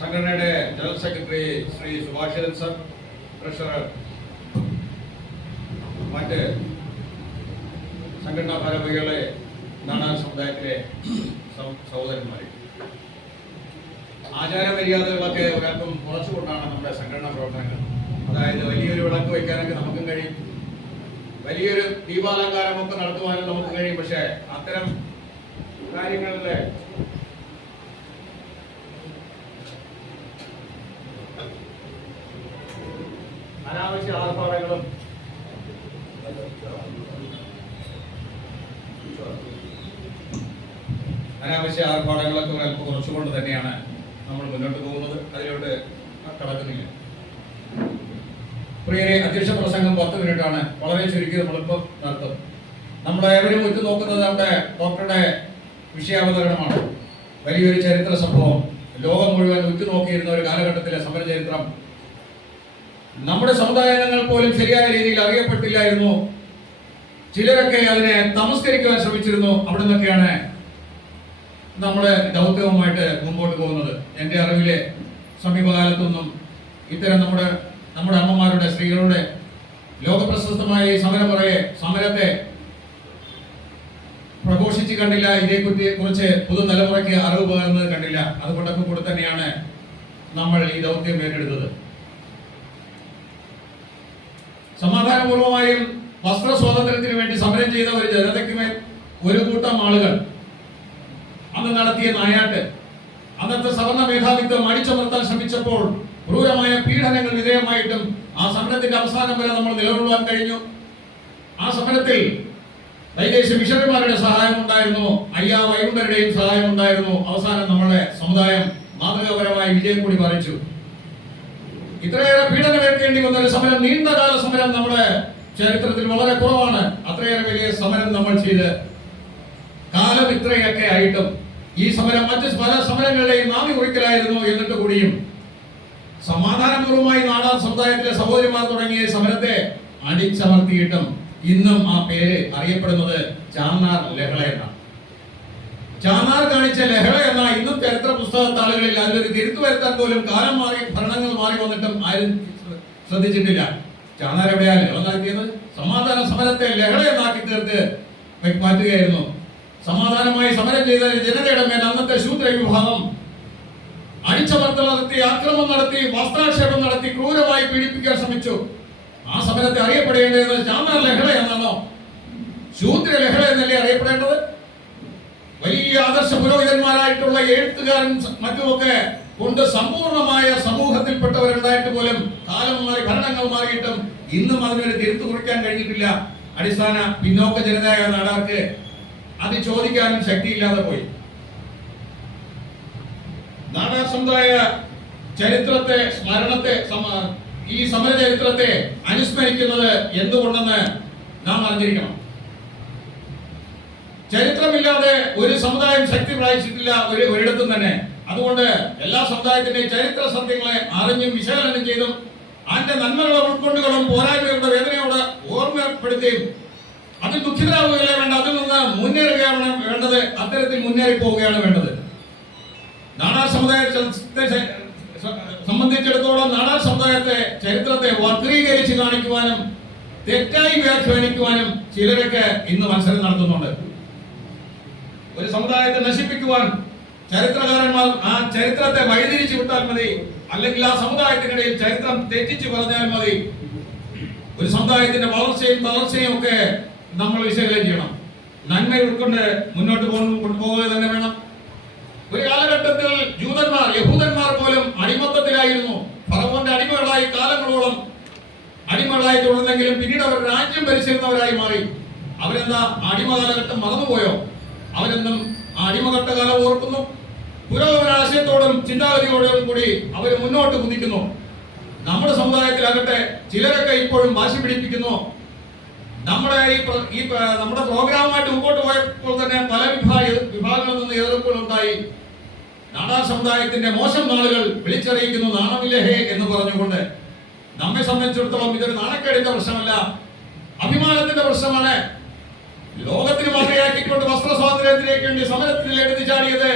സംഘടനയുടെ general secretary Shri Subhashithan sir treasurer മറ്റ് സംഘടനാ ഭാരവാഹികളെ നാടാൻ സമുദായത്തിലെ സഹ- സഹോദരന്മാരെ. ആചാര മര്യാദകളൊക്കെ ഒരല്പം കുറച്ചുകൊണ്ടാണ് നമ്മുടെ സംഘടനാ പ്രവർത്തനങ്ങൾ. അതായത് വലിയൊരു വിളക്ക് വയ്ക്കാനൊക്കെ നമുക്കും കഴിയും. വലിയൊരു ദീപാലങ്കാരമൊക്കെ നടത്തുവാനും നമുക്ക് കഴിയും. പക്ഷേ അത്തരം കാര്യങ്ങളിലെ അനാവശ്യ ആർഭാടങ്ങളും അനാവശ്യ ആർഭാടങ്ങളൊക്കെ ഒരു അല്പം കുറച്ചുകൊണ്ട് തന്നെയാണ് നമ്മൾ മുന്നോട്ട് പോകുന്നത്. അതിലോട്ട് കടക്കുന്നില്ല. പ്രിയരെ അധ്യക്ഷ പ്രസംഗം പത്ത് മിനിറ്റാണ്. വളരെ ചുരുക്കി നമ്മളിപ്പോൾ നടത്തും. നമ്മൾ ഏവരും ഉറ്റുനോക്കുന്നത് നമ്മുടെ ഡോക്ടറുടെ വിഷയാവതരണമാണ്. വലിയൊരു ചരിത്ര സംഭവം. ലോകം മുഴുവൻ ഉറ്റുനോക്കിയിരുന്ന ഒരു കാലഘട്ടത്തിലെ സമര ചരിത്രം നമ്മുടെ സമുദായങ്ങൾ പോലും ശരിയായ രീതിയിൽ അറിയപ്പെട്ടില്ലായിരുന്നു. ചിലരൊക്കെ അതിനെ തമസ്കരിക്കുവാൻ ശ്രമിച്ചിരുന്നു. അവിടെ നിന്നൊക്കെയാണ് നമ്മുടെ ദൗത്യവുമായിട്ട് മുമ്പോട്ട് പോകുന്നത്. എന്റെ അറിവിലെ സമീപകാലത്തൊന്നും ഇത്തരം നമ്മുടെ നമ്മുടെ അമ്മമാരുടെ സ്ത്രീകളുടെ ലോകപ്രശസ്തമായ ഈ സമരമുറയെ സമരത്തെ പ്രഘോഷിച്ച് കണ്ടില്ല. ഇതേക്കുറിച്ച് കുറിച്ച് പുതുതലമുറയ്ക്ക് അറിവ് പകർന്നത് കണ്ടില്ല. അതുകൊണ്ടൊക്കെ കൂടെ തന്നെയാണ് നമ്മൾ ഈ ദൗത്യം ഏറ്റെടുത്തത്. സമാധാനപൂർവമായും വസ്ത്ര സ്വാതന്ത്ര്യത്തിന് വേണ്ടി സമരം ചെയ്ത ഒരു ജനതയ്ക്ക് മേൽ ഒരു കൂട്ടം ആളുകൾ അന്ന് നടത്തിയ നായാട്ട് അന്നത്തെ സവർണ മേധാവിത്വം അടിച്ചമർത്താൻ ശ്രമിച്ചപ്പോൾ ക്രൂരമായ പീഡനങ്ങൾ വിധേയമായിട്ടും ആ സമരത്തിന്റെ അവസാനം വരെ നമ്മൾ നിലകൊള്ളുവാൻ കഴിഞ്ഞു. ആ സമരത്തിൽ വൈദേശിക മിഷണറിമാരുടെ സഹായം ഉണ്ടായിരുന്നു. അയ്യാ വൈകുണ്ഠരുടെയും സഹായം ഉണ്ടായിരുന്നു. അവസാനം നമ്മുടെ സമുദായം മാതൃകാപരമായ വിജയം കൂടി പറിച്ചു ഇത്രയേറെ പീഡനം ഏൽക്കേണ്ടി വന്ന ഒരു സമരം നീണ്ടകാല സമരം നമ്മുടെ ചരിത്രത്തിൽ വളരെ കുറവാണ്. അത്രയേറെ വലിയ സമരം നമ്മൾ ചെയ്ത് കാലം ഇത്രയൊക്കെ ആയിട്ടും ഈ സമരം മറ്റ് പല സമരങ്ങളുടെയും നാമി കുറിക്കലായിരുന്നു എന്നിട്ട് കൂടിയും സമാധാനപൂർവമായി നാടാർ സമുദായത്തിലെ സഹോദരിമാർ തുടങ്ങിയ സമരത്തെ അടിച്ചമർത്തിയിട്ടും ഇന്നും ആ പേര് അറിയപ്പെടുന്നത് ചാന്നാർ ലഹള എന്നാണ് ചാന്നാർ കാണിച്ച ലഹള എന്ന ഇന്നും ചരിത്ര പുസ്തക താളുകളിൽ അതിലൊരു തിരുത്തു വരുത്താൻ പോലും കാലം മാറി ഭരണങ്ങൾ മാറി വന്നിട്ടും ആരും ശ്രദ്ധിച്ചിട്ടില്ല. ചാന്നാർ എവിടെയാ ലഹള നടത്തിയത് സമാധാന സമരത്തെ ലഹള എന്നാക്കി തീർത്ത് മാറ്റുകയായിരുന്നു. സമാധാനമായി സമരം ചെയ്ത ജനതയുടെ മേൽ അന്നത്തെ ശൂദ്ര വിഭാഗം അടിച്ചമർത്തൽ നടത്തി ആക്രമം നടത്തി വസ്ത്രാക്ഷേപം നടത്തി ക്രൂരമായി പീഡിപ്പിക്കാൻ ശ്രമിച്ചു. ആ സമരത്തെ അറിയപ്പെടേണ്ടത് ചാന്നാർ ലഹള എന്നാണോ? ശൂദ്ര ലഹള എന്നല്ലേ അറിയപ്പെടേണ്ടത്? ആദർശ പുരോഹിതന്മാരായിട്ടുള്ള എഴുത്തുകാരൻ മറ്റുമൊക്കെ കൊണ്ട് സമ്പൂർണമായ സമൂഹത്തിൽപ്പെട്ടവരുണ്ടായിട്ട് പോലും കാലം മാറി ഭരണങ്ങൾ മാറിയിട്ടും ഇന്നും അതിനൊരു തിരുത്തു കുറിക്കാൻ കഴിഞ്ഞിട്ടില്ല. അടിസ്ഥാന പിന്നോക്ക ജനതയായ നാടാർക്ക് അത് ചോദിക്കാനും ശക്തിയില്ലാതെ പോയി. നാടാർ സമുദായ ചരിത്രത്തെ സ്മരണത്തെ ഈ സമര ചരിത്രത്തെ അനുസ്മരിക്കുന്നത് എന്തുകൊണ്ടെന്ന് നാം അറിഞ്ഞിരിക്കണം. ചരിത്രമില്ലാതെ ഒരു സമുദായം ശക്തി പ്രാപിച്ചിട്ടില്ല ഒരു ഒരിടത്തും തന്നെ. അതുകൊണ്ട് എല്ലാ സമുദായത്തിന്റെയും ചരിത്ര സത്യങ്ങളെ അറിഞ്ഞും വിശകലനം ചെയ്തും അതിന്റെ നന്മകളെ ഉൾക്കൊണ്ടുകളും പോരായ്മകളുടെ വേദനയോട് ഓർമ്മപ്പെടുത്തിയും അതിൽ ദുഃഖിതരാകുകയല്ലേ വേണ്ട അതിൽ നിന്ന് മുന്നേറുകയാണ് വേണ്ടത് അത്തരത്തിൽ മുന്നേറി പോവുകയാണ് വേണ്ടത്. നാടാർ സമുദായ സംബന്ധിച്ചിടത്തോളം നാടാർ സമുദായത്തെ ചരിത്രത്തെ വക്രീകരിച്ച് കാണിക്കുവാനും തെറ്റായി വ്യാഖ്യാനിക്കുവാനും ചിലരൊക്കെ ഇന്ന് മത്സരം നടത്തുന്നുണ്ട്. ഒരു സമുദായത്തെ നശിപ്പിക്കുവാൻ ചരിത്രകാരന്മാർ ആ ചരിത്രത്തെ വഴിതിരിച്ചു വിട്ടാൽ മതി. അല്ലെങ്കിൽ ആ സമുദായത്തിനിടയിൽ ചരിത്രം തെറ്റിച്ചു പറഞ്ഞാൽ മതി. ഒരു സമുദായത്തിന്റെ വളർച്ചയും തളർച്ചയും ഒക്കെ നമ്മൾ വിശകലനം ചെയ്യണം. നന്മ ഉൾക്കൊണ്ട് മുന്നോട്ട് പോകുക തന്നെ വേണം. ഒരു കാലഘട്ടത്തിൽ ജൂതന്മാർ യഹൂദന്മാർ പോലും അടിമത്തത്തിലായിരുന്നു. ഫറവോന്റെ അടിമകളായി കാലങ്ങളോളം അടിമകളായി തുടർന്നെങ്കിലും പിന്നീട് അവർ രാജ്യം ഭരിച്ചിരുന്നവരായി മാറി. അവരെന്താ അടിമ കാലഘട്ടം മറന്നുപോയോ? അവരെന്നും അടിമഘട്ട കാലം ഓർക്കുന്നു. പുരോഗമന ആശയത്തോട് ചിന്താഗതിയോടും കൂടി അവർ മുന്നോട്ട് കുതിക്കുന്നു. നമ്മുടെ സമുദായത്തിലാകട്ടെ ചിലരൊക്കെ ഇപ്പോഴും വാശി പിടിപ്പിക്കുന്നു. നമ്മുടെ ഈ നമ്മുടെ പ്രോഗ്രാമുമായിട്ട് മുമ്പോട്ട് പോയപ്പോൾ തന്നെ പല വിഭാഗ വിഭാഗങ്ങളിൽ നിന്ന് എതിർപ്പുകൾ ഉണ്ടായി. നാടാർ സമുദായത്തിന്റെ മോശം നാളുകൾ വിളിച്ചറിയിക്കുന്നു നാണമില്ലഹേ എന്ന് പറഞ്ഞുകൊണ്ട്. നമ്മെ സംബന്ധിച്ചിടത്തോളം ഇതൊരു നാണക്കേടിന്റെ പ്രശ്നമല്ല. അഭിമാനത്തിന്റെ പ്രശ്നമാണ്. ലോകത്തിന് മാതൃകയാക്കിക്കൊണ്ട് വസ്ത്ര സ്വാതന്ത്ര്യത്തിലേക്ക് വേണ്ടി സമരത്തിൽ എടുത്തു ചാടിയത്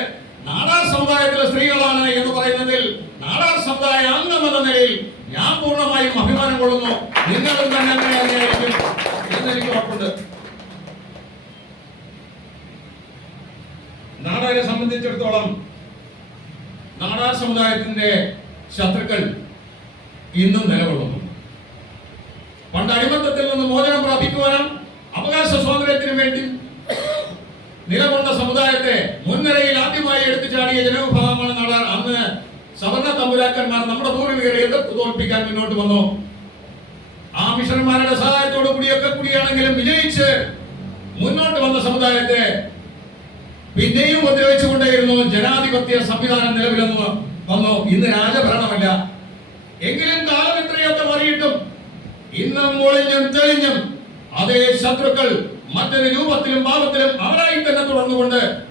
നാടാർ സമുദായത്തിലെ സ്ത്രീകളാണ് എന്ന് പറയുന്നതിൽ നാടാർ സമുദായ അംഗം എന്ന നിലയിൽ ഞാൻ പൂർണമായും അഭിമാനം കൊള്ളുന്നു. നിങ്ങളും തന്നെ അങ്ങനെയായിരിക്കും എന്ന് എനിക്ക് ഉറപ്പുണ്ട്. നാടാരെ സംബന്ധിച്ചിടത്തോളം നാടാർ സമുദായത്തിന്റെ ശത്രുക്കൾ ഇന്നും നിലകൊള്ളുന്നു. പണ്ട് അടിമത്തത്തിൽ നിന്ന് മോചനം പ്രാപിക്കുവാനും അവകാശ സ്വാതന്ത്ര്യത്തിന് വേണ്ടി നിലകൊണ്ട സമുദായത്തെ മുൻനിരയിൽ ആദ്യമായി എടുത്തു ചാടിയ ജനവിഭാഗമാണ് നാടാർ അന്ന് സവർണ തമ്പുരാക്കന്മാർ നമ്മുടെ പൂർവികരെ എതിർത്ത് തോൽപ്പിക്കാൻ മുന്നോട്ട് വന്നു. ആ മിഷണന്മാരുടെ സഹായത്തോടു കൂടിയൊക്കെ കൂടിയാണെങ്കിലും വിജയിച്ച് മുന്നോട്ട് വന്ന സമുദായത്തെ പിന്നെയും ഉപദ്രവിച്ചുകൊണ്ടേയിരുന്നു ജനാധിപത്യ സംവിധാനം നിലവിലെന്ന് വന്നു. ഇന്ന് രാജഭരണമല്ല. എങ്കിലും കാലം ഇത്രയൊക്കെ ഇന്നും ഒളിഞ്ഞും തെളിഞ്ഞും അതേ ശത്രുക്കൾ മറ്റൊരു രൂപത്തിലും ഭാവത്തിലും അവരായി തന്നെ തുടർന്നുകൊണ്ട്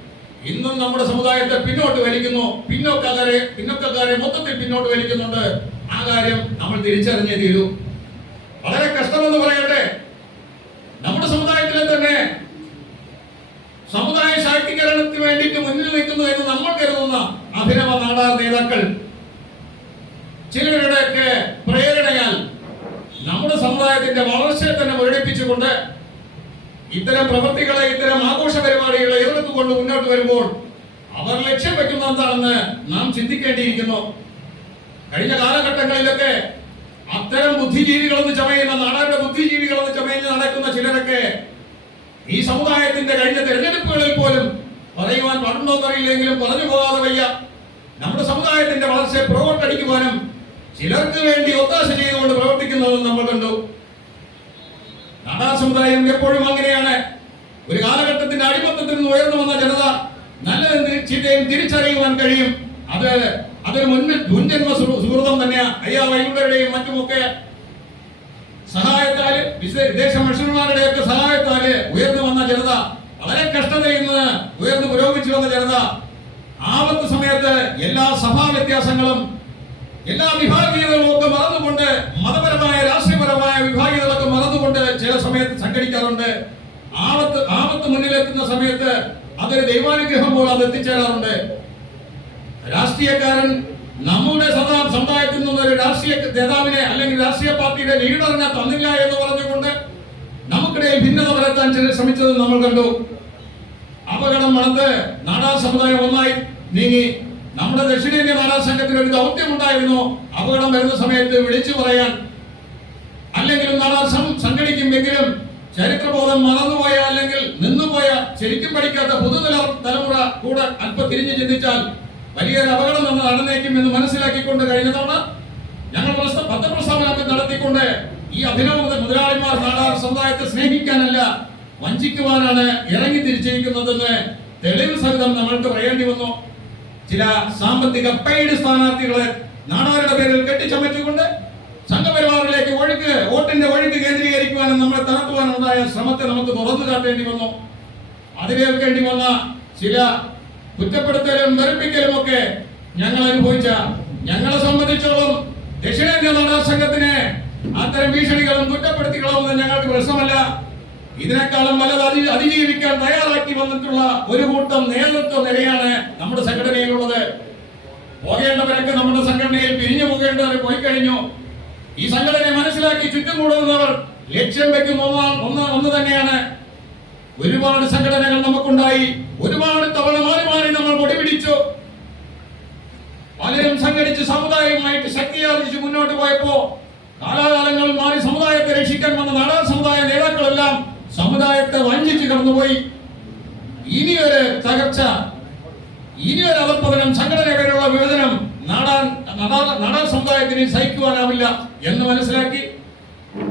ഇന്നും നമ്മുടെ സമുദായത്തെ പിന്നോട്ട് വലിക്കുന്നു. പിന്നോക്കക്കാരെ പിന്നോക്കക്കാരെ മൊത്തത്തിൽ പിന്നോട്ട് വലിക്കുന്നുണ്ട്. ആ കാര്യം നമ്മൾ തിരിച്ചറിഞ്ഞേ തീരൂ. വളരെ കഷ്ടമെന്ന് പറയട്ടെ. നമ്മുടെ സമുദായത്തിലെ തന്നെ സമുദായ ശാക്തീകരണത്തിന് വേണ്ടിയിട്ട് മുന്നിൽ നിൽക്കുന്നു എന്ന് നമ്മൾ കരുതുന്ന അഭിനവ നാടാർ നേതാക്കൾ. ചിലരുടെയൊക്കെ സമുദായത്തിന്റെ വളർച്ചയെ തന്നെ മുരടിപ്പിച്ചുകൊണ്ട് ഇത്തരം പ്രവൃത്തികളെ ഇത്തരം ആഘോഷ പരിപാടികളെ എതിർത്തുകൊണ്ട് മുന്നോട്ട് വരുമ്പോൾ അവർ ലക്ഷ്യം വെക്കുന്ന എന്താണെന്ന് നാം ചിന്തിക്കേണ്ടിയിരിക്കുന്നു. കഴിഞ്ഞ കാലഘട്ടങ്ങളിലൊക്കെ അത്തരം ബുദ്ധിജീവികളെന്ന് ചമയുന്ന നാടാരുടെ ബുദ്ധിജീവികളെന്ന് ചമയുന്ന നടക്കുന്ന ചിലരൊക്കെ ഈ സമുദായത്തിന്റെ കഴിഞ്ഞ തെരഞ്ഞെടുപ്പുകളിൽ പോലും പറയുവാൻ പറഞ്ഞോന്നറിയില്ലെങ്കിലും പറഞ്ഞു പോകാതെ വയ്യ. നമ്മുടെ സമുദായത്തിന്റെ വളർച്ചയെ പുറകോട്ടടിക്കുവാനും ചിലർക്ക് വേണ്ടി ഒത്താശ ചെയ്തുകൊണ്ട് പ്രവർത്തിക്കുന്നതും നമ്മൾ കണ്ടു. നാടാ സമുദായം എപ്പോഴും അങ്ങനെയാണ്. ഒരു കാലഘട്ടത്തിന്റെ അടിമത്തത്തിൽ നിന്ന് ഉയർന്നു വന്ന ജനത നല്ലതും ചീത്തയും തിരിച്ചറിയുവാൻ കഴിയും. അത് അതൊരു മുന്നിൽ മുൻജന്മ സുഹൃ- സുഹൃതം തന്നെയാ. അയ്യാ വൈകുന്നേരുടെയും മറ്റുമൊക്കെ സഹായത്താൽ വിദേശ മനുഷ്യന്മാരുടെ ഒക്കെ സഹായത്താൽ ഉയർന്നു വന്ന ജനത വളരെ കഷ്ടതയിൽ നിന്ന് ഉയർന്നു പുരോഗമിച്ചു വന്ന ജനത ആപത്ത് സമയത്ത് എല്ലാ സഭാ വ്യത്യാസങ്ങളും എല്ലാ വിഭാഗീയതകളും ഒക്കെ മറന്നുകൊണ്ട് മതപരമായ രാഷ്ട്രീയപരമായ വിഭാഗീയതകളൊക്കെ മറന്നുകൊണ്ട് ചില സമയത്ത് സംഘടിക്കാറുണ്ട്. ആപത്ത് ആപത്ത് മുന്നിലെത്തുന്ന സമയത്ത് അതൊരു ദൈവാനുഗ്രഹം പോലെ അത് എത്തിച്ചേരാറുണ്ട്. രാഷ്ട്രീയക്കാരൻ നമ്മുടെ സദാ സമുദായത്തിൽ ഒരു രാഷ്ട്രീയ നേതാവിനെ അല്ലെങ്കിൽ രാഷ്ട്രീയ പാർട്ടിയുടെ ലീഡറിനെ തന്നില്ല എന്ന് പറഞ്ഞുകൊണ്ട് നമുക്കിടയിൽ ഭിന്നത വരത്താൻ ചിലർ ശ്രമിച്ചത് നമ്മൾ കണ്ടു. അപകടം വളർന്ന് നാടാർ സമുദായം ഒന്നായി നീങ്ങി. നമ്മുടെ ദക്ഷിണേന്ത്യ നാടാസംഘത്തിന് ഒരു ദൗത്യം ഉണ്ടായിരുന്നു അപകടം വരുന്ന സമയത്ത് വിളിച്ചു പറയാൻ. അല്ലെങ്കിലും നാടാസം സംഘടിക്കുമെങ്കിലും ചരിത്രബോധം മറന്നുപോയ അല്ലെങ്കിൽ നിന്നുപോയ ശരിക്കും പഠിക്കാത്ത പുതുതല തലമുറ കൂടെ അല്പം തിരിഞ്ഞു ചിന്തിച്ചാൽ വലിയൊരു അപകടം നമ്മൾ നടന്നേക്കും എന്ന് മനസ്സിലാക്കിക്കൊണ്ട് കഴിഞ്ഞ തവണ ഞങ്ങൾ പത്രപ്രസ്ഥാപനത്തിൽ നടത്തിക്കൊണ്ട് ഈ അഭിനവ മുത- മുതലാളിമാർ നാടാർ സമുദായത്തെ സ്നേഹിക്കാനല്ല വഞ്ചിക്കുവാനാണ് ഇറങ്ങി തിരിച്ചിരിക്കുന്നതെന്ന് തെളിവ് സഹിതം നമ്മൾക്ക് പറയേണ്ടി വന്നു. ചില സാമ്പത്തിക പെയ്ഡ് സ്ഥാനാർത്ഥികളെ നാടാരുടെ പേരിൽ കെട്ടിച്ചമച്ചുകൊണ്ട് സംഘപരിവാറിലേക്ക് ഒഴുക്ക് വോട്ടിന്റെ ഒഴുക്ക് കേന്ദ്രീകരിക്കുവാനും നമ്മളെ തളർത്തുവാനും ഉണ്ടായ ശ്രമത്തെ നമുക്ക് തുറന്നു കാട്ടേണ്ടി വന്നു. അതിലേൽക്കേണ്ടി വന്ന ചില കുറ്റപ്പെടുത്തലും വെറുപ്പിക്കലും ഒക്കെ ഞങ്ങൾ അനുഭവിച്ച ഞങ്ങളെ സംബന്ധിച്ചോളം ദക്ഷിണേന്ത്യ നാടാർ സംഘത്തിന് അത്തരം ഭീഷണികളും കുറ്റപ്പെടുത്തികളും ഒന്നും ഞങ്ങൾക്ക് പ്രശ്നമല്ല ഇതിനേക്കാളും വല്ലത് അതി അതിജീവിക്കാൻ തയ്യാറാക്കി വന്നിട്ടുള്ള ഒരു കൂട്ടം നേതൃത്വ നിലയാണ് നമ്മുടെ സംഘടനയിലുള്ളത്. പോകേണ്ടവരൊക്കെ നമ്മുടെ സംഘടനയിൽ പിരിഞ്ഞു പോകേണ്ടവർ പോയി കഴിഞ്ഞു. ഈ സംഘടനയെ മനസ്സിലാക്കി ചുറ്റും കൂടുന്നവർ ലക്ഷ്യം വെക്കുന്ന ഒന്ന് ഒന്ന് തന്നെയാണ്. ഒരുപാട് സംഘടനകൾ നമുക്കുണ്ടായി. ഒരുപാട് തവണ മാറി മാറി നമ്മൾ പൊടിപിടിച്ചു പലരും സംഘടിച്ച് സമുദായവുമായിട്ട് ശക്തിയാർജിച്ച് മുന്നോട്ട് പോയപ്പോ കാലാകാലങ്ങൾ മാറി സമുദായത്തെ രക്ഷിക്കാൻ വന്ന നാടക സമുദായ നേതാക്കളെല്ലാം സമുദായത്തെ വഞ്ചിച്ച് കടന്നുപോയി. ഇനിയൊരു തകർച്ച ഇനിയൊരു അധപ്പതനം സംഘടനകളിലുള്ള വിഭജനം നാടാൻ നാടാർ സമുദായത്തിന് സഹിക്കുവാനാവില്ല എന്ന് മനസ്സിലാക്കി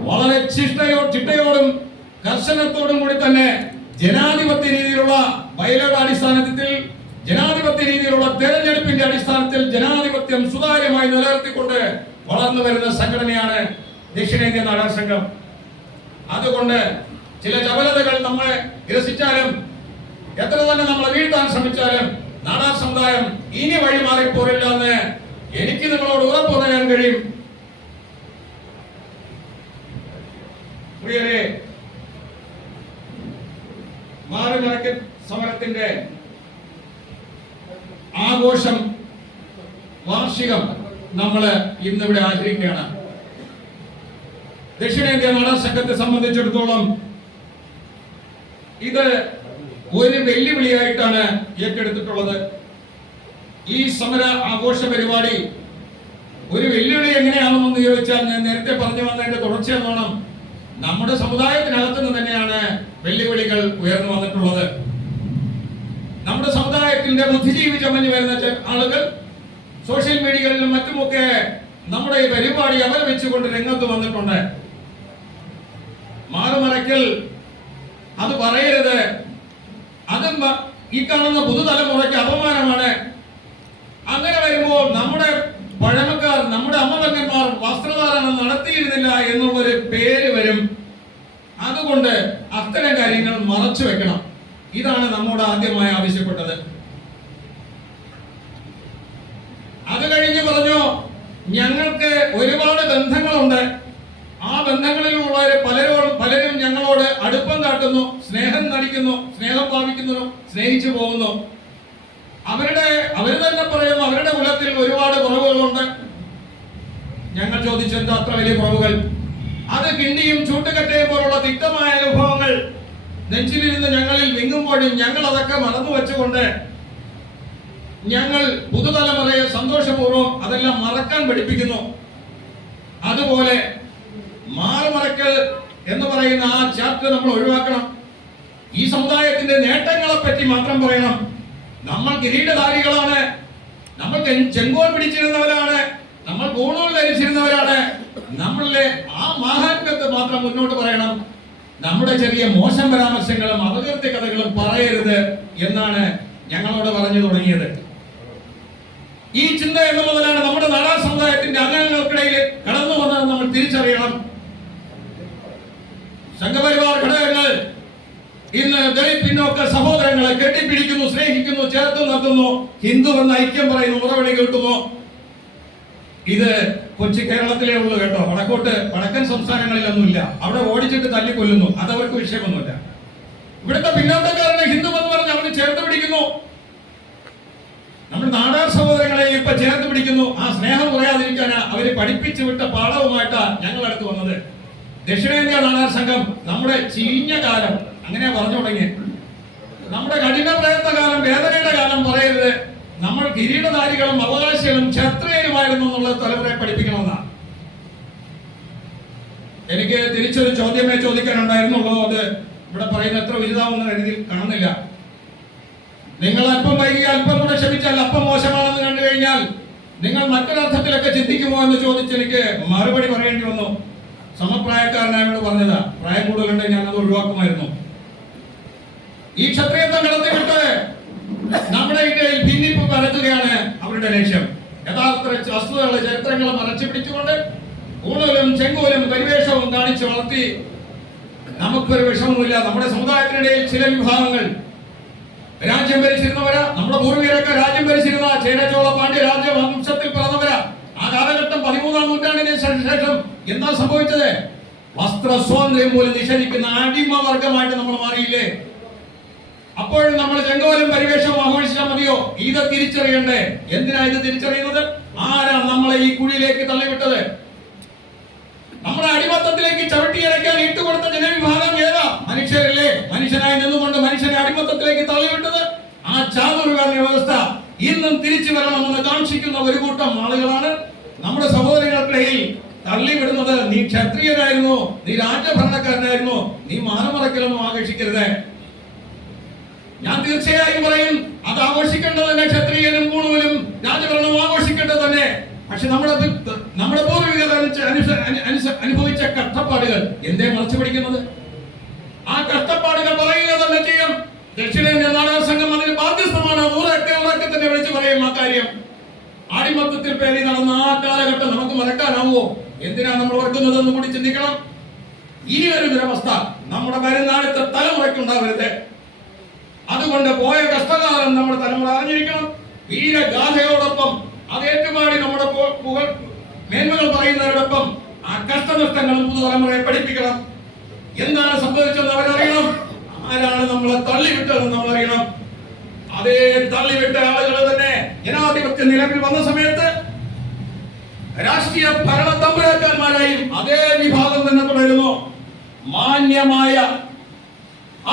വളരെ ചിഷ്ടയോ ചിട്ടയോടും കർശനത്തോടും കൂടി തന്നെ ജനാധിപത്യ രീതിയിലുള്ള ബൈലോയുടെ അടിസ്ഥാനത്തിൽ ജനാധിപത്യ രീതിയിലുള്ള തെരഞ്ഞെടുപ്പിന്റെ അടിസ്ഥാനത്തിൽ ജനാധിപത്യം സുതാര്യമായി നിലനിർത്തിക്കൊണ്ട് വളർന്നു വരുന്ന സംഘടനയാണ് ദക്ഷിണേന്ത്യ നാടാർ സംഘം. അതുകൊണ്ട് ചില ചപലതകൾ നമ്മളെ ഗ്രസിച്ചാലും എത്ര തന്നെ നമ്മളെ വീഴ്ത്താൻ ശ്രമിച്ചാലും നാടാർ സമുദായം ഇനി വഴിമാറി പോരില്ല എന്ന് എനിക്ക് നിങ്ങളോട് ഉറപ്പ് പറയാൻ കഴിയും. പ്രിയരെ സമരത്തിന്റെ ആഘോഷം വാർഷികം നമ്മൾ ഇന്നിവിടെ ആചരിക്കുകയാണ്. ദക്ഷിണേന്ത്യ നാടാർ സംഘത്തെ സംബന്ധിച്ചിടത്തോളം ഇത് ഒരു വെല്ലുവിളിയായിട്ടാണ് ഏറ്റെടുത്തിട്ടുള്ളത്. ഈ സമര ആഘോഷ പരിപാടി ഒരു വെല്ലുവിളി എങ്ങനെയാണെന്ന് ചോദിച്ചാൽ ഞാൻ നേരത്തെ പറഞ്ഞു വന്നതിന്റെ തുടർച്ചയെന്നോണം നമ്മുടെ സമുദായത്തിനകത്തു നിന്ന് തന്നെയാണ് വെല്ലുവിളികൾ ഉയർന്നു വന്നിട്ടുള്ളത്. നമ്മുടെ സമുദായത്തിന്റെ ബുദ്ധിജീവി ചമഞ്ഞു വരുന്ന ആളുകൾ സോഷ്യൽ മീഡിയകളിലും മറ്റുമൊക്കെ നമ്മുടെ ഈ പരിപാടി അപലപിച്ചുകൊണ്ട് രംഗത്ത് വന്നിട്ടുണ്ട്. മാറുമറയ്ക്കൽ അത് പറയരുത്. അതും ഈ കാണുന്ന പുതുതലമുറയ്ക്ക് അപമാനമാണ്. അങ്ങനെ വരുമ്പോൾ നമ്മുടെ പഴമക്കാർ നമ്മുടെ അമ്മതങ്ങന്മാർ വസ്ത്രധാരണം നടത്തിയിരുന്നില്ല എന്നുള്ളൊരു പേര് വരും. അതുകൊണ്ട് അത്തരം കാര്യങ്ങൾ മറച്ചു വെക്കണം. ഇതാണ് നമ്മോട് ആദ്യമായി ആവശ്യപ്പെട്ടത്. അത് കഴിഞ്ഞ് പറഞ്ഞു ഞങ്ങൾക്ക് ഒരുപാട് ബന്ധങ്ങളുണ്ട്. ആ ബന്ധങ്ങളിലുള്ളവർ പലരോടും പലരും ഞങ്ങളോട് അടുപ്പം കാട്ടുന്നു സ്നേഹം നടിക്കുന്നു സ്നേഹം ഭാവിക്കുന്നു സ്നേഹിച്ചു പോകുന്നു. അവരുടെ അവർ തന്നെ പറയും അവരുടെ കുലത്തിൽ ഒരുപാട് കുറവുകളുണ്ട്. ഞങ്ങൾ ചോദിച്ചെന്താ അത്ര വലിയ കുറവുകൾ? അത് കിണ്ടിയും ചൂട്ടുകട്ടയും പോലുള്ള തിക്തമായ അനുഭവങ്ങൾ നെഞ്ചിലിരുന്ന് ഞങ്ങളിൽ വിങ്ങുമ്പോഴും ഞങ്ങൾ അതൊക്കെ മറന്നു വെച്ചുകൊണ്ട് ഞങ്ങൾ പുതുതലമുറയെ സന്തോഷപൂർവം അതെല്ലാം മറക്കാൻ പഠിപ്പിക്കുന്നു. അതുപോലെ മാറുമറക്കൽ എന്ന് പറയുന്ന ആ ചാപ്റ്റർ നമ്മൾ ഒഴിവാക്കണം. ഈ സമുദായത്തിന്റെ നേട്ടങ്ങളെ പറ്റി മാത്രം പറയണം. നമ്മൾ കിരീടധാരികളാണ്. നമ്മൾ ചെങ്കോൽ പിടിച്ചിരുന്നവരാണ്. നമ്മൾ കൂണൂൽ ധരിച്ചിരുന്നവരാണ്. നമ്മളിലെ ആ മാഹാത്മ്യത്തെ മാത്രം മുന്നോട്ട് പറയണം. നമ്മുടെ ചെറിയ മോശം പരാമർശങ്ങളും അപകീർത്തി കഥകളും പറയരുത് എന്നാണ് ഞങ്ങളോട് പറഞ്ഞു തുടങ്ങിയത്. ഈ ചിന്ത എന്ന് മുതലാണ് നമ്മുടെ നാടാ സമുദായത്തിന്റെ അംഗങ്ങൾക്കിടയിൽ കടന്നു വന്നത് നമ്മൾ തിരിച്ചറിയണം. സംഘപരിവാർ ഘടകങ്ങൾ ഇന്ന് ദളിത് പിന്നോക്ക സഹോദരങ്ങളെ കെട്ടിപ്പിടിക്കുന്നു സ്നേഹിക്കുന്നു ചേർത്ത് നിർത്തുന്നു ഹിന്ദു എന്ന ഐക്യം പറയുന്നു ഉറവിളി കേൾക്കുന്നു. ഇത് കൊച്ചി കേരളത്തിലേ ഉള്ളൂ കേട്ടോ. വടക്കോട്ട് വടക്കൻ സംസ്ഥാനങ്ങളിലൊന്നുമില്ല. അവിടെ ഓടിച്ചിട്ട് തല്ലിക്കൊല്ലുന്നു അതവർക്ക് വിഷയമൊന്നുമില്ല. ഇവിടുത്തെ പിന്നോട്ടക്കാരനെ ഹിന്ദു എന്ന് പറഞ്ഞ് അവന് ചേർത്ത് പിടിക്കുന്നു. നമ്മൾ നാടാർ സഹോദരങ്ങളെ ഇപ്പൊ ചേർത്ത് പിടിക്കുന്നു. ആ സ്നേഹം കുറയാതിരിക്കാനാ അവർ പഠിപ്പിച്ചു വിട്ട പാഠവുമായിട്ടാ ഞങ്ങൾ അടുത്ത് വന്നത്. ദക്ഷിണേന്ത്യ നാടാർ സംഘം നമ്മുടെ ചീഞ്ഞ കാലം അങ്ങനെ പറഞ്ഞു തുടങ്ങി നമ്മുടെ കഠിന പ്രയത്ന കാലം വേദനയുടെ കാലം പറയരുത്. നമ്മൾ കിരീടധാരികളും അവകാശികളും ക്ഷത്രിയരുമായിരുന്നു എന്നുള്ളത് തലമുറയെ പഠിപ്പിക്കണമെന്നാണ് എനിക്ക് തിരിച്ചൊരു ചോദ്യമേ ചോദിക്കാനുണ്ടായിരുന്നുള്ളൂ. അത് ഇവിടെ പറയുന്ന എത്ര ഉചിതമാവുന്ന രീതിയിൽ കാണുന്നില്ല. നിങ്ങൾ അല്പം വൈകി അല്പം കൂടെ ക്ഷമിച്ചാൽ അല്പം മോശമാണെന്ന് കണ്ടു കഴിഞ്ഞാൽ നിങ്ങൾ മറ്റൊരർത്ഥത്തിലൊക്കെ ചിന്തിക്കുമോ എന്ന് ചോദിച്ച് എനിക്ക് മറുപടി പറയേണ്ടി വന്നു. സമപ്രായക്കാരനായോട് പറഞ്ഞതാ. പ്രായം കൂടുതലുണ്ടെങ്കിൽ ഞാൻ അത് ഒഴിവാക്കുമായിരുന്നു. ഈ ക്ഷത്രിയത്വം കടത്തിവിട്ട് നമ്മുടെ ഇടയിൽ ഭിന്നിപ്പ് പരത്തുകയാണ് അവരുടെ ലക്ഷ്യം. യഥാർത്ഥ വസ്തുതകളെ ചരിത്രങ്ങളെ മറച്ചു പിടിച്ചുകൊണ്ട് ഊണലും ചെങ്കോലും പരിവേഷവും കാണിച്ച് വളർത്തി നമുക്കൊരു വിഷമവുമില്ല. നമ്മുടെ സമുദായത്തിനിടയിൽ ചില വിഭാഗങ്ങൾ രാജ്യം ഭരിച്ചിരുന്നവരാ. നമ്മുടെ പൂർവികരൊക്കെ രാജ്യം ഭരിച്ചിരുന്ന ചേരചോള പാണ്ഡ്യ രാജവംശത്തിൽ പിറന്നവരാ. ആ കാലഘട്ടം പതിമൂന്നാം നൂറ്റാണ്ടിന് ശേഷം എന്താ സംഭവിച്ചത്? വസ്ത്ര സ്വാതന്ത്ര്യം പോലും നിഷേധിക്കുന്ന അടിമ വർഗമായിട്ട് നമ്മൾ മാറിയില്ലേ? അപ്പോഴും നമ്മൾ ചെങ്കോലും പരിവേഷം ആഘോഷിച്ചാൽ മതിയോ? ഇത് തിരിച്ചറിയണ്ടേ? എന്തിനാ ഇത് തിരിച്ചറിയുന്നത്? ആരാ നമ്മളെ ഈ കുഴിയിലേക്ക് തള്ളിവിട്ടത്? നമ്മുടെ അടിമത്തത്തിലേക്ക് ചവിട്ടിയിറക്കാൻ ഇട്ടുകൊടുത്ത ജനവിഭാഗം ഏതാ? മനുഷ്യരല്ലേ? മനുഷ്യനായി നിന്നുകൊണ്ട് മനുഷ്യനെ അടിമത്തത്തിലേക്ക് തള്ളിവിട്ടത്? ആ ചാതുർവർണ വ്യവസ്ഥ ഇന്നും തിരിച്ചു വരണമെന്ന് കാക്ഷിക്കുന്ന ഒരു കൂട്ടം ആളുകളാണ്. നമ്മുടെ സഹോദരങ്ങൾക്കിടയിൽ തള്ളിവിടുന്നത് നീ ക്ഷത്രിയനായിരുന്നു നീ രാജഭരണക്കാരനായിരുന്നു നീ മാനമറക്കലൊന്നും ആകർഷിക്കരുത് ഞാൻ തീർച്ചയായും പറയും അത് ആഘോഷിക്കേണ്ടത് തന്നെ ക്ഷത്രിയനും കൂണൂലും രാജഭരണവും ആഘോഷിക്കേണ്ടത് തന്നെ. പക്ഷെ നമ്മുടെ നമ്മുടെ പൂർവികർ അനുഭവിച്ച കഷ്ടപ്പാടുകൾ എന്തേ മറച്ചു പിടിക്കുന്നത്? ആ കഷ്ടപ്പാടുകൾ പറയുക തന്നെ ചെയ്യും. ദക്ഷിണേന്ത്യ നാടക സംഘം അതിന് ബാധ്യസ്ഥമാണ്. നൂറൊക്കെ ഉറക്കെ തന്നെ വിളിച്ചു പറയും ആ കാര്യം. അടിമത്തത്തിൽ പേരി നടന്ന ആ കാലഘട്ടം നമുക്ക് മറക്കാനാവോ എന്തിനാ നമ്മൾ ഓർക്കുന്നത് എന്ന് കൂടി ചിന്തിക്കണം. ഇനി ഒരു ദുരവസ്ഥ നമ്മുടെ വരുന്നാളത്തെ തലമുറയ്ക്ക് ഉണ്ടാവരുത് അതുകൊണ്ട് പോയ കഷ്ടകാലം നമ്മുടെ തലമുറ അറിഞ്ഞിരിക്കണം. വീരഗാഥയോടൊപ്പം അത് ഏറ്റുപാടി നമ്മുടെ മേന്മകൾ പറയുന്നവരോടൊപ്പം ആ കഷ്ടനഷ്ടങ്ങളും പുതുതലമുറയെ പഠിപ്പിക്കണം. എന്താണ് സംഭവിച്ചതെന്ന് അവരറിയണം? ആരാണ് നമ്മളെ തള്ളിവിട്ടതെന്ന് നമ്മൾ അറിയണം അതേ തള്ളിവിട്ട ആളുകൾ തന്നെ ജനാധിപത്യ നിലവിൽ വന്ന സമയത്ത് രാഷ്ട്രീയ ഭരണ തമ്പുരാക്കന്മാരായും അതേ വിഭാഗം തന്നെ തുടരുന്നു. മാന്യമായ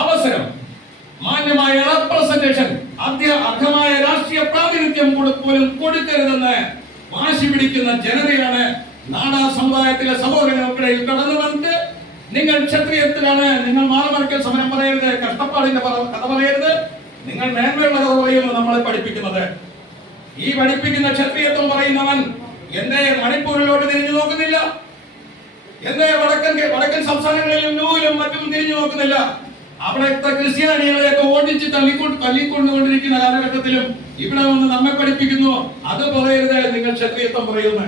അവസരം മാന്യമായ റെപ്രസെന്റേഷൻ അർഹമായ രാഷ്ട്രീയ പ്രാതിനിധ്യം പോലും കൊടുക്കരുതെന്ന് വാശി പിടിക്കുന്ന ജനതയാണ് നാടാ സമുദായത്തിലെ സഹോദരങ്ങൾക്കിടയിൽ കടന്നു വന്നിട്ട് നിങ്ങൾ ക്ഷത്രിയത്തിലാണ് നിങ്ങൾ മാറമറക്കൽ സമരം പറയരുത് കഷ്ടപ്പാടിന്റെ കഥ പറയരുത്. നിങ്ങൾ മേന്മയുള്ള കഥ പറയുമെന്ന് നമ്മളെ പഠിപ്പിക്കുന്നത്. ഈ പഠിപ്പിക്കുന്ന ക്ഷത്രിയത്വം പറയുന്നവൻ എന്തേ മണിപ്പൂരിലോട്ട് തിരിഞ്ഞു നോക്കുന്നില്ല. എന്നെ വടക്കൻ വടക്കൻ സംസ്ഥാനങ്ങളിലും നൂലും മറ്റും തിരിഞ്ഞു നോക്കുന്നില്ല. അവിടത്തെ ക്രിസ്ത്യാനികളെയൊക്കെ ഓടിച്ച് തള്ളിക്കൊണ്ട് തള്ളിക്കൊണ്ടുകൊണ്ടിരിക്കുന്ന കാലഘട്ടത്തിലും ഇവിടെ വന്ന് നമ്മെ പഠിപ്പിക്കുന്നു. അത് പറയരുത് നിങ്ങൾ ക്ഷത്രിയത്വം പറയുന്നു.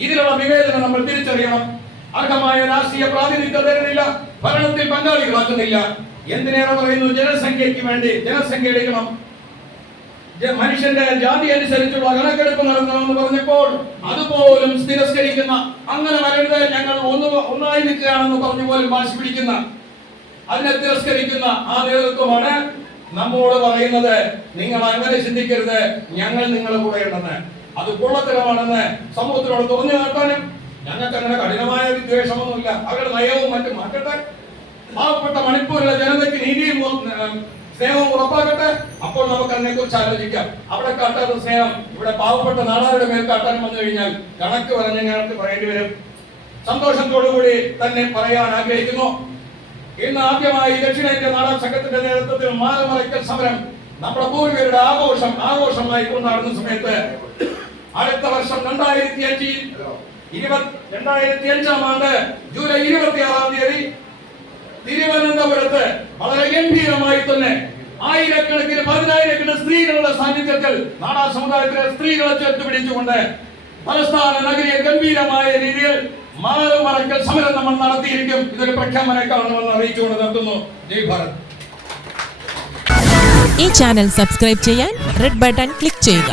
ഇതിലുള്ള വിവേചനം നമ്മൾ തിരിച്ചറിയണം. അർഹമായ രാഷ്ട്രീയ പ്രാതിനിധ്യം തരുന്നില്ല. ഭരണത്തിൽ പങ്കാളികളാക്കുന്നില്ല. എന്തിനേറെ പറയുന്നു? ജനസംഖ്യയ്ക്ക് വേണ്ടി ജനസംഖ്യ എടുക്കണം. മനുഷ്യന്റെ ജാതി അനുസരിച്ചുള്ള കണക്കെടുപ്പ് നടത്തണമെന്ന് പറഞ്ഞപ്പോൾ അതുപോലും തിരസ്കരിക്കുന്ന അങ്ങനെ വരരുത് ഞങ്ങൾ ഒന്ന് ഒന്നായി നിൽക്കുകയാണെന്ന് പറഞ്ഞു പോലും വാശി പിടിക്കുന്ന അതിനെ തിരസ്കരിക്കുന്ന ആ നേതൃത്വമാണ് നമ്മോട് പറയുന്നത് നിങ്ങൾ അങ്ങനെ ചിന്തിക്കരുത് ഞങ്ങൾ നിങ്ങളെ കൂടെ ഉണ്ടെന്ന്. അത് പൊള്ളത്തരമാണെന്ന് സമൂഹത്തിനോട് തുറന്നു കാട്ടാനും ഞങ്ങൾക്ക് അങ്ങനെ കഠിനമായ വിദ്വേഷമൊന്നുമില്ല. അവരുടെ നയവും മറ്റും മാറ്റട്ടെ. പാവപ്പെട്ട മണിപ്പൂരിലെ ജനതയ്ക്ക് നീതിയും ഉം, സ്നേഹവും ഉറപ്പാക്കട്ടെ. അപ്പോൾ നമുക്ക് അതിനെ കുറിച്ച് ആലോചിക്കാം. അവിടെ കാട്ടാത്ത സ്നേഹം ഇവിടെ പാവപ്പെട്ട നാടാരുടെ മേൽ കാട്ടാൻ വന്നു കഴിഞ്ഞാൽ കണക്ക് പറഞ്ഞ് ഞങ്ങൾക്ക് പറയേണ്ടി വരും. സന്തോഷത്തോടുകൂടി തന്നെ പറയാൻ ആഗ്രഹിക്കുന്നു. ഇന്ന് ആദ്യമായി ദക്ഷിണേന്ത്യ നാടക സംഘത്തിന്റെ നേതൃത്വത്തിൽ മാലമറയ്ക്കൽ സമരം. നമ്മുടെ പൂർവികരുടെ ആഘോഷം ആഘോഷമായി കൊണ്ടാടുന്ന സമയത്ത് അടുത്ത വർഷം രണ്ടായിരത്തി അഞ്ചിൽ രണ്ടായിരത്തി അഞ്ചാം ആണ്ട് ജൂലൈ ഇരുപത്തി ആറാം തീയതി തിരുവനന്തപുരത്ത് വളരെ ഗംഭീരമായി തന്നെ ആയിരക്കണക്കിന് പതിനായിരക്കണക്കിന് സ്ത്രീകളുടെ സാന്നിധ്യത്തിൽ നാടാ സമുദായത്തിലെ സ്ത്രീകളെ ചേർത്ത് പിടിച്ചുകൊണ്ട് തലസ്ഥാന നഗരിയെ ഗംഭീരമായ രീതിയിൽ മാറുമറക്കൽ സമരം നമ്മൾ നടത്തിയിരിക്കും. ഇതൊരു പ്രഖ്യാപനം കാണുമെന്ന് അറിയിച്ചുകൊണ്ട് നിർത്തുന്നു. ജയ് ഭാരത്. ഈ ചാനൽ സബ്സ്ക്രൈബ് ചെയ്യാൻ റെഡ് ബട്ടൺ ക്ലിക്ക് ചെയ്യുക.